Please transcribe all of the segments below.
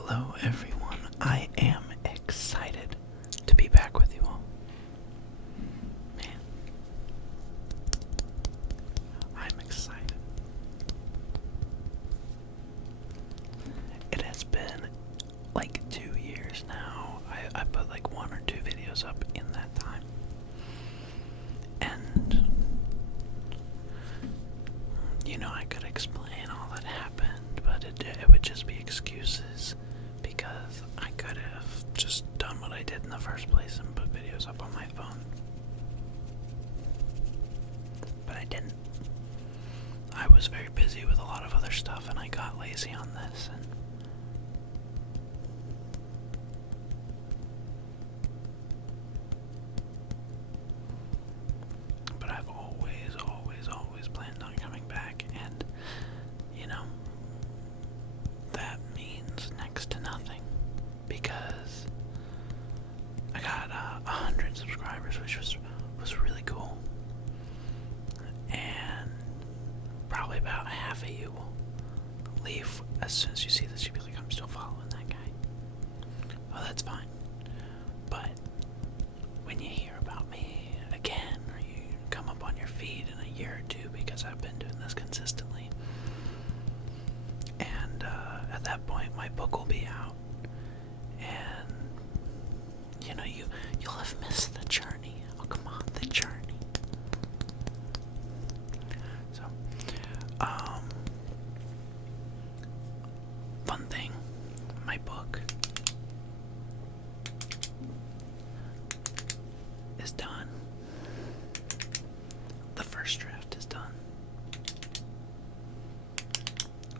Hello, everyone. I am excited to be back with you all. Man, I'm excited. It has been like 2 years now. I put like 1 or 2 videos up in that time. And, I could explain all that happened, but it would just be excuses because I could have just done what I did in the first place and put videos up on my phone. But I didn't. I was very busy with a lot of other stuff and I got lazy on this, and but I've always planned on coming back, and that means next to nothing because I got 100 subscribers, which was really cool, and probably about half of you will leave as soon as you see this. You'll be like, I'm still following that guy. Well, that's fine, but when you hear about me again, or you come up on your feed in a year or two, because I've been doing this consistently, and at that point my book will be out, and you'll have missed the journey. Oh, come on, the journey. So, fun thing, my book is done. The first draft is done,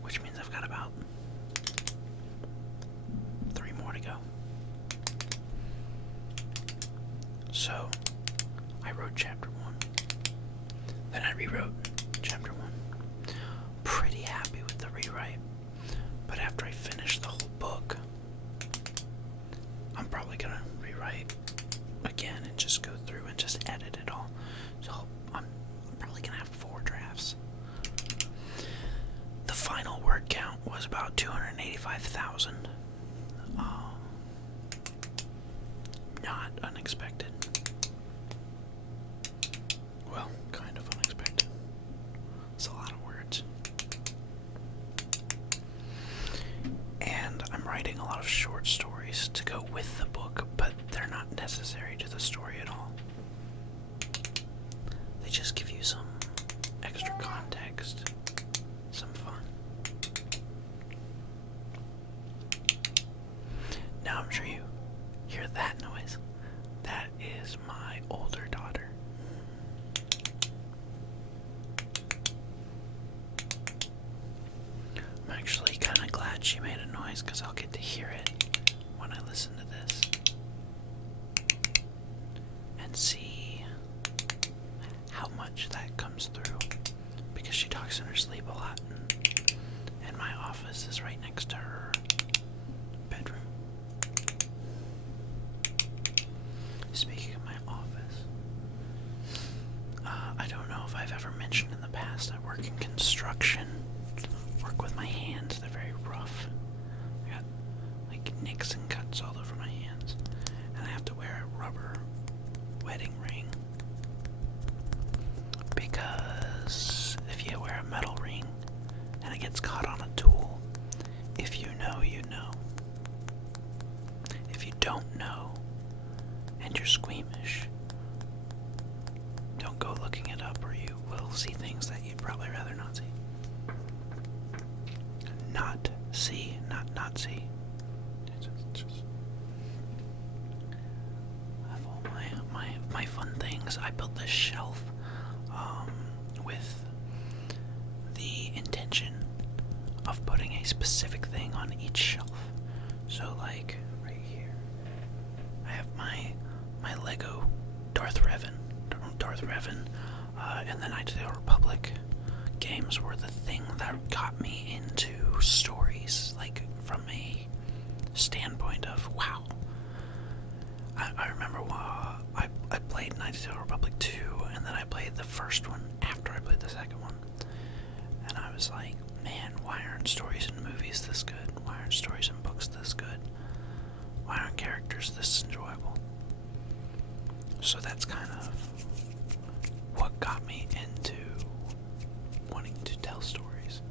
which means I've got about 3 more to go. So, I wrote chapter 1, then I rewrote chapter 1. Pretty happy with the rewrite, but after I finish the whole book, I'm probably gonna rewrite again and just go through and just edit it all. So I'm probably gonna have 4 drafts. The final word count was about 285,000. Not unexpected. Well, kind of unexpected. It's a lot of words. And I'm writing a lot of short stories to go with the book, but they're not necessary to the story at all. They just give you some extra context, some fun. Now I'm sure you hear that noise. That is my older daughter. I'm actually kind of glad she made a noise because I'll get to hear it when I listen to this and see how much that comes through, because she talks in her sleep a lot, and my office is right next to her bedroom. Speaking of my office, I don't know if I've ever mentioned in the past, I work in construction, work with my hands. They're very rough. I got like nicks and cuts all over my hands, and I have to wear a rubber wedding ring, because if you wear a metal ring and it gets caught on a tool, if you know, you know. If you don't know and you're squeamish, don't go looking it up, or you will see things that you'd probably rather not see. Not see. I have all my fun things. I built this shelf with the intention of putting a specific thing on each shelf. So like right here, I have my Lego Darth Revan, and the Knights of the Old Republic games were the thing that got me into stories, like from a standpoint of, wow. I remember I played Knights of the Old Republic 2, and then I played the first one after I played the second one, and I was like, man, why aren't stories in movies this good? Why aren't stories in books this good? Why aren't characters this enjoyable? So that's kind of what got me into wanting to tell stories.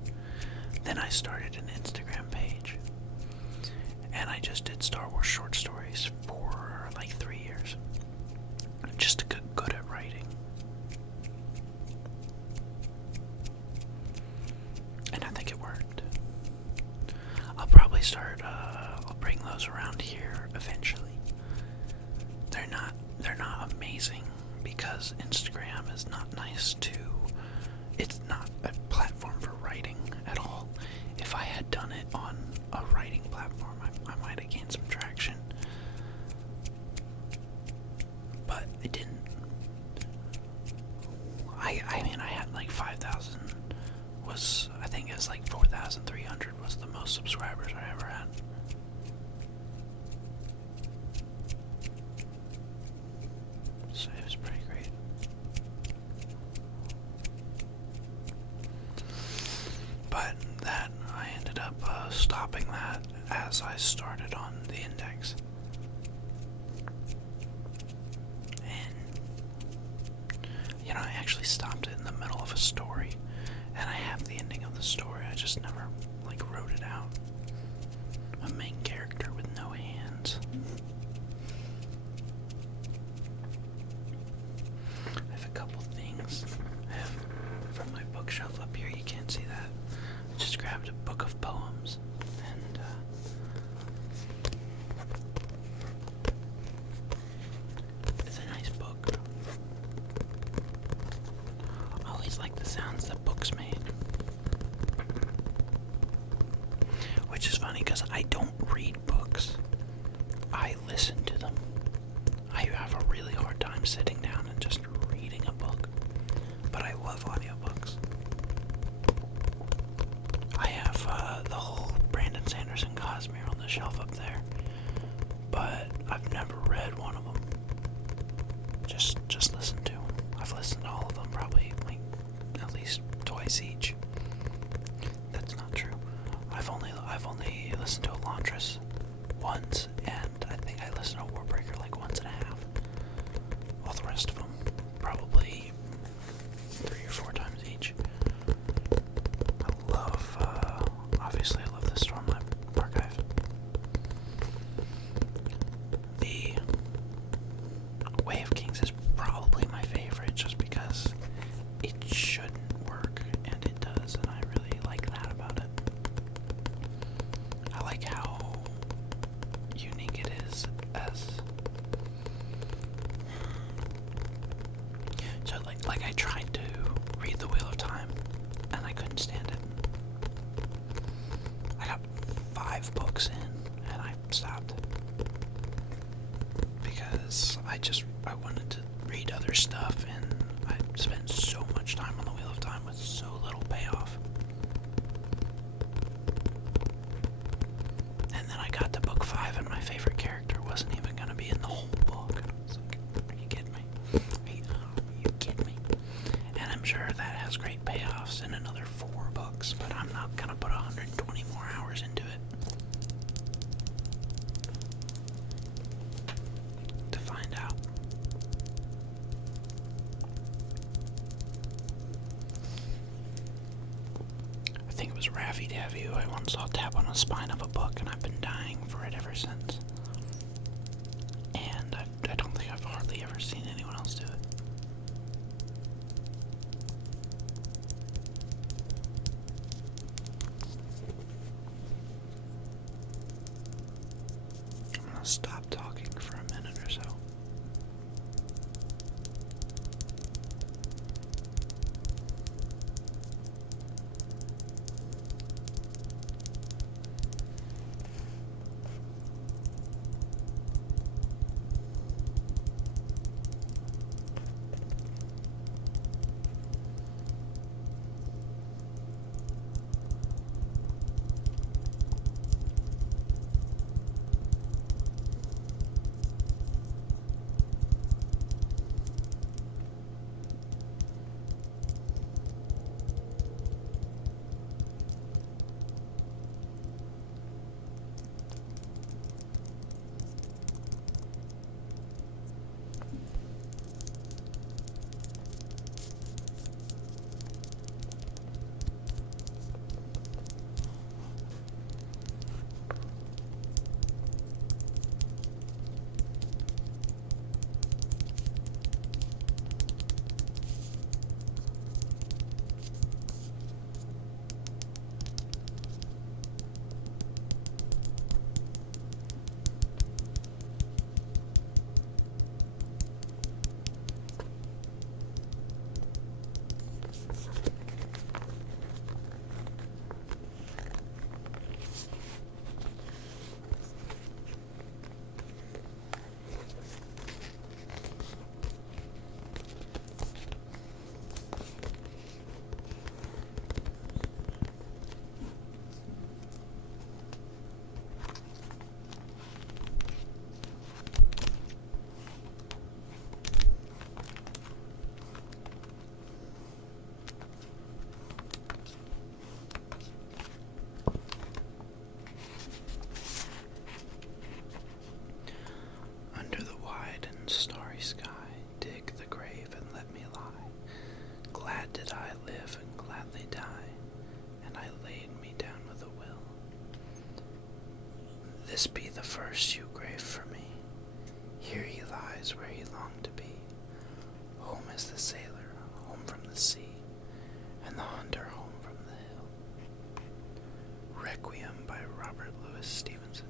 Then I started an Instagram page, and I just did Star Wars short stories for like 3 years, just to get good at writing. And I think it worked. I'll probably start, I'll bring those around here eventually. They're not amazing because Instagram is not nice to, it's not a platform for writing at all. If I had done it on a writing platform, I might have gained some traction. But it didn't. I mean, I had like 5,000 I think it was like 4,300 was the most subscribers I ever had. So it was pretty great. But that, I ended up stopping that as I started on the index. And, you know, I actually stopped it in the middle of a story. And I have the ending of the story, I just never, like, wrote it out. A main character with no hands. I have a couple things. I have from my bookshelf up here, you can't see that. I just grabbed a book of poems, and, it's a nice book. I always like the sounds that books made. Which is funny because I don't read books. I listen to them. I have a really hard time sitting down and just reading a book. But I love audiobooks. I have the whole Brandon Sanderson Cosmere on the shelf up there. But I've never read one of them. Just listen to them. I've listened to all of them probably like at least twice each. That's not true. I've only listened to Elantris once, and I think I listened to Warbreaker like once and a half. All the rest of them, probably 3 or 4 times each. I love, obviously I love the Stormlight Archive. The Way of Kings is probably my favorite just because it shouldn't work, and it does, and I really like that about it. I like how unique it is as... So, like I tried to read The Wheel of Time, and I couldn't stand it. I got 5 books in, and I stopped. Because I wanted to read other stuff, and I spent so much time on The Wheel of Time with so little payoff. And then I got to book 5, and my favorite character wasn't even going to be in the whole book. And I was like, are you kidding me? Are you kidding me? And I'm sure that has great payoffs in another 4 books, but I'm not going to put 120 more hours into it to find out. I think it was Raffy Taffy who I once saw tap on the spine of a book, and I've been dying for it ever since. And I don't think I've hardly ever seen anyone else do it. I'm gonna stop talking for a minute or so. verse you grave for me. Here he lies where he longed to be. Home is the sailor, home from the sea, and the hunter home from the hill. Requiem by Robert Louis Stevenson.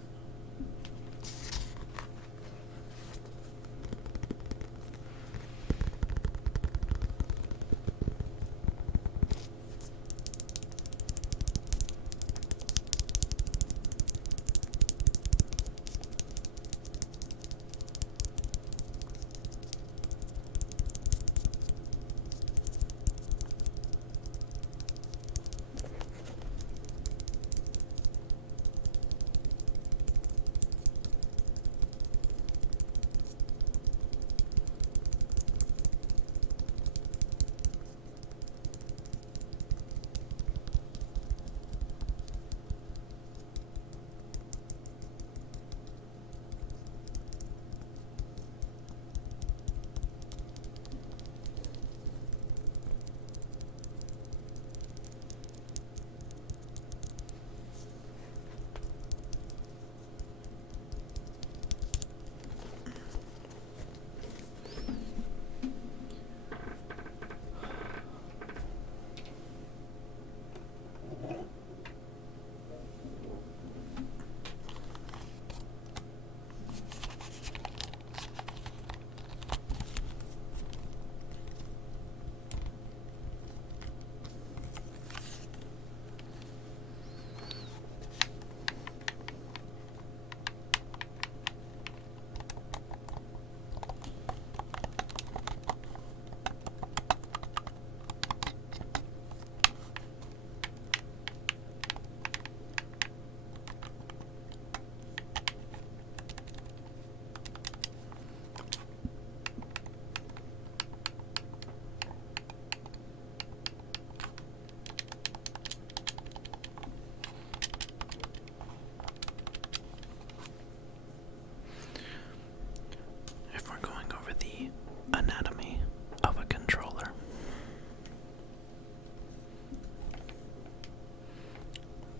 If we're going over the anatomy of a controller,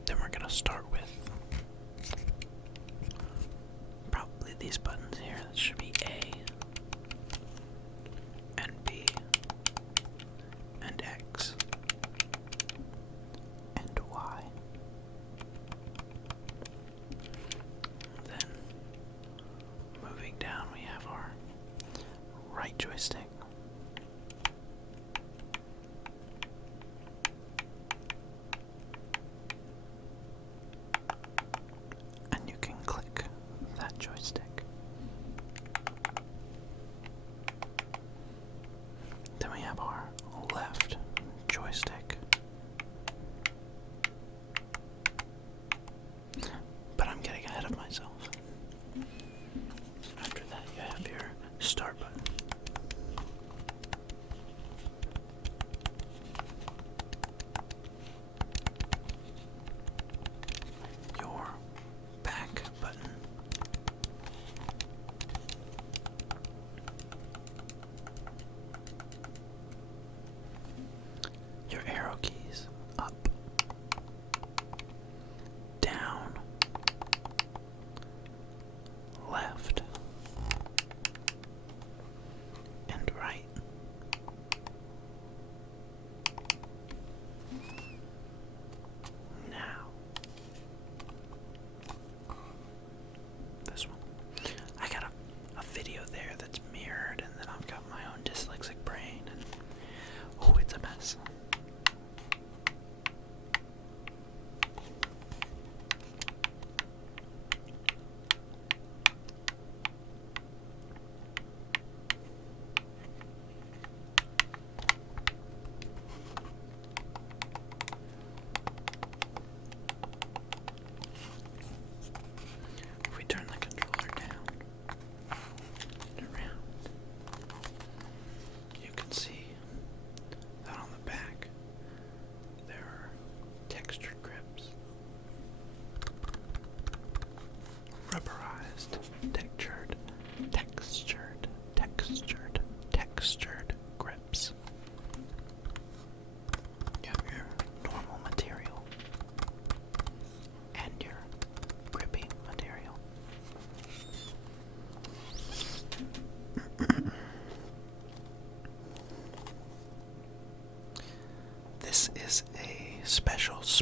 then we're going to start with probably these buttons here. That should be A and B and X and Y. Then moving down, we have our right joystick.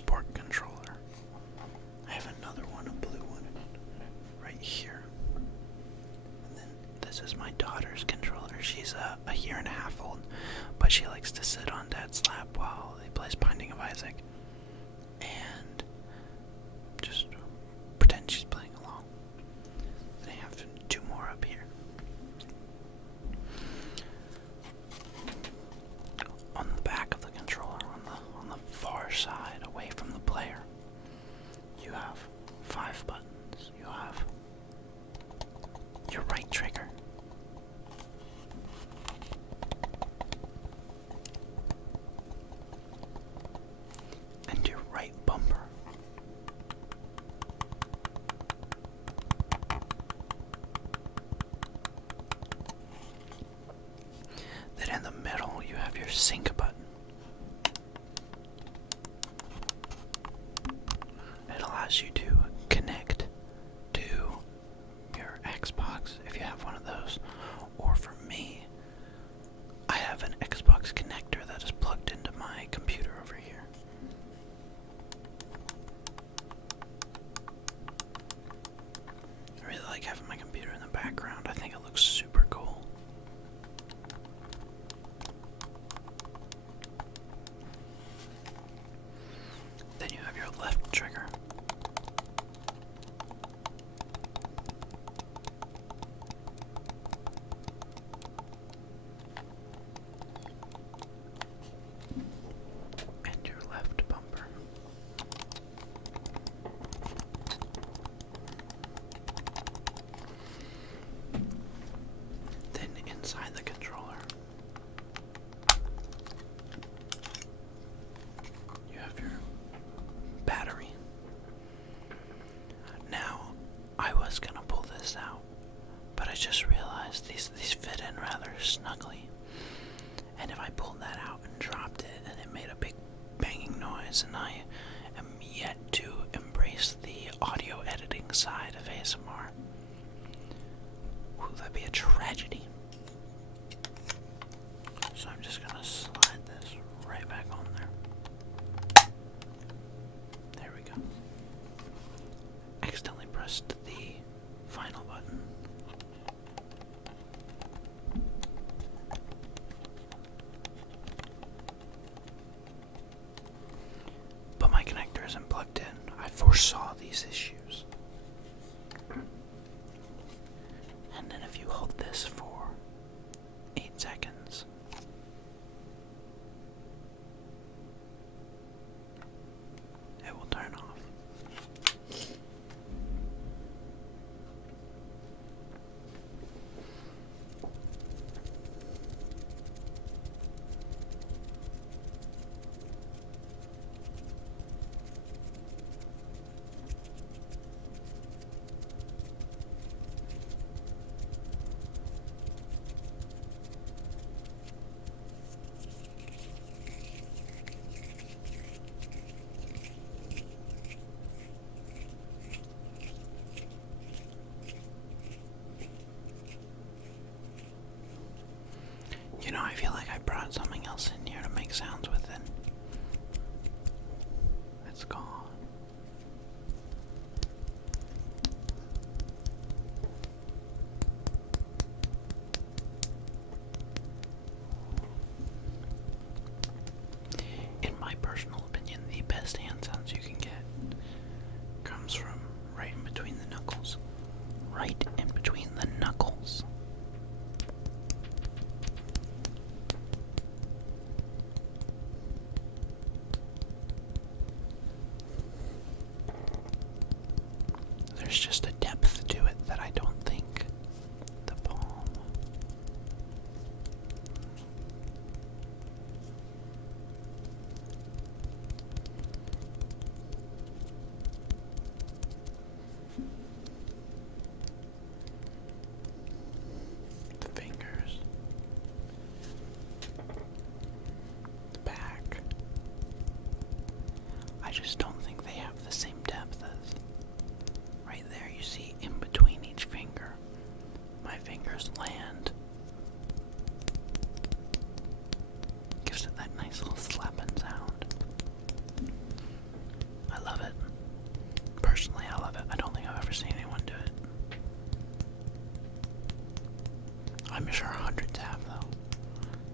sport controller. I have another one, a blue one, right here. And then this is my daughter's controller. She's a year and a half old, but she likes to sit on Dad's lap while he plays Binding of Isaac. And just pretend she's playing along. And I have two more up here. On the back of the controller, on the far side, away from the player, you have 5 buttons. You have your right trigger, and your right bumper. Then in the middle, you have your sync button. It allows you to connect to your Xbox if you have one of those. Or for me, I have an Xbox connector that is plugged into my computer over here. I really like having my computer in the background. I think it looks super cool. Then you have your left trigger. And your left bumper. Then inside the controller, you have your battery. Now, I was gonna pull this out, but I just realized these fit in rather snugly. And if I pulled that out and dropped it and it made a big banging noise, and I am yet to embrace the audio editing side of ASMR, that'd be a tragedy. So I'm just gonna slide this right back on there. There we go. Accidentally pressed the final button. But my connector isn't plugged in. I foresaw these issues. And then if you hold this for 8 seconds, it will turn off. You know, I feel like I brought something else in here to make sounds with it. It's gone. In my personal opinion, the best hand sounds you can get comes from right in between the knuckles. Right in between the knuckles. There's just a depth to it that I don't think the palm. The fingers. The back. I just don't think they have the same depth as. Right there, you see in between each finger, my fingers land. Gives it that nice little slapping sound. Personally, I love it. I don't think I've ever seen anyone do it. I'm sure hundreds have, though.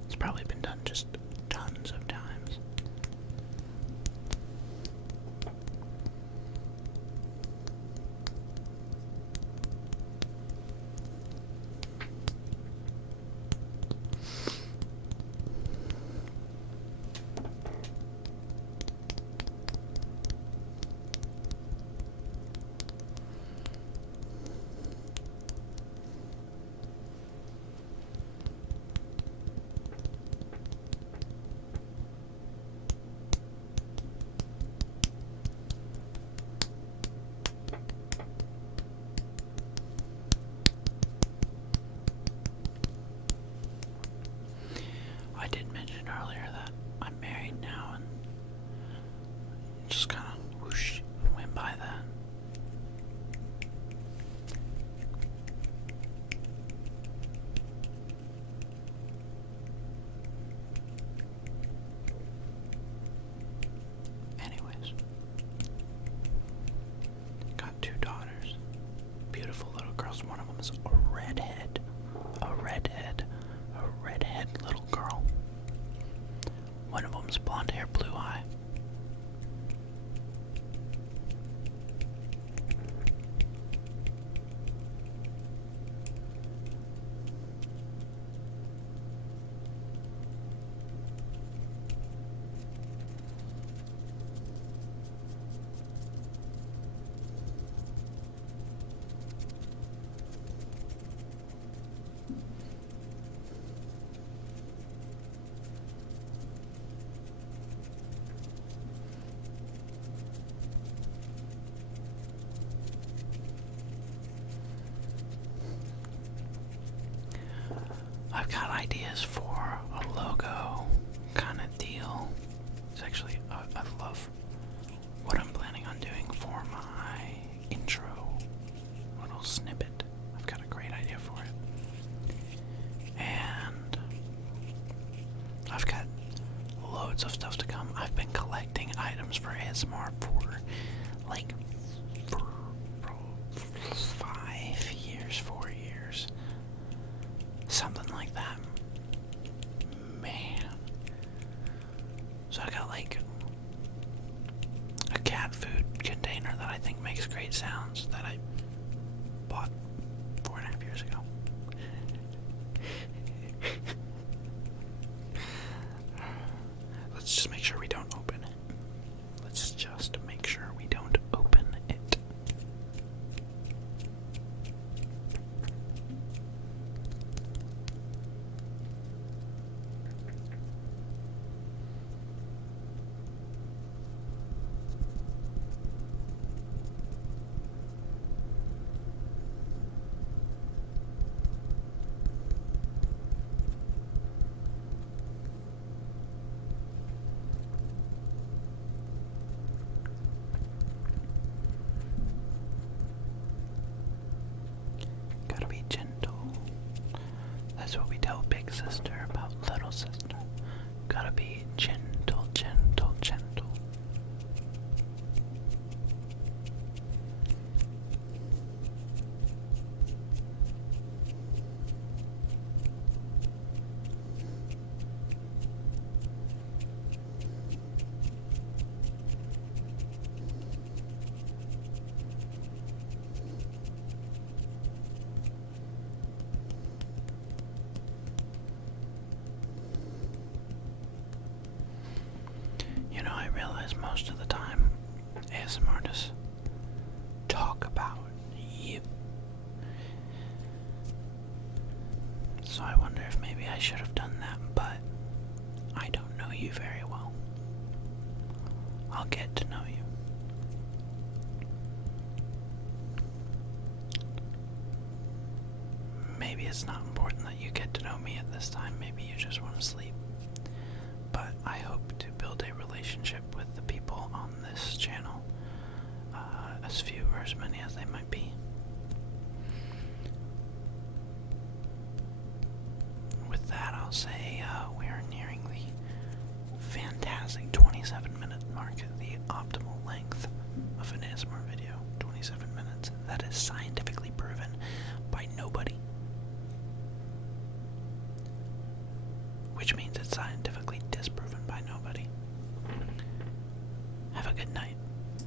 It's probably been done just tons of times. I did mention earlier that I'm married now, and just kind of whoosh went by that. Anyways, got 2 daughters, beautiful little girls. One of them is a redhead little girl. One of them's blonde hair, blue eye. I've got ideas for a logo kind of deal. It's actually, I love what I'm planning on doing for my intro little snippet. I've got a great idea for it. And I've got loads of stuff to come. I've been collecting items for ASMR for like for 5 years, 4 years. Something like that. Man. So I got like a cat food container that I think makes great sounds that I bought 4.5 years ago. Let's just make sure we don't open it. Let's just make sure we don't open it. Gotta be gentle. That's what we tell big sister about little sister. Gotta be gentle, gentle, gentle. You know, I realize most of the time ASMR artists talk about you. So I wonder if maybe I should have done that, but I don't know you very well. I'll get to know you. Maybe it's not important that you get to know me at this time. Maybe you just want to sleep. But I hope to build a relationship with the people on this channel, as few or as many as they might be. With that, I'll say we are nearing the fantastic 27-minute mark, the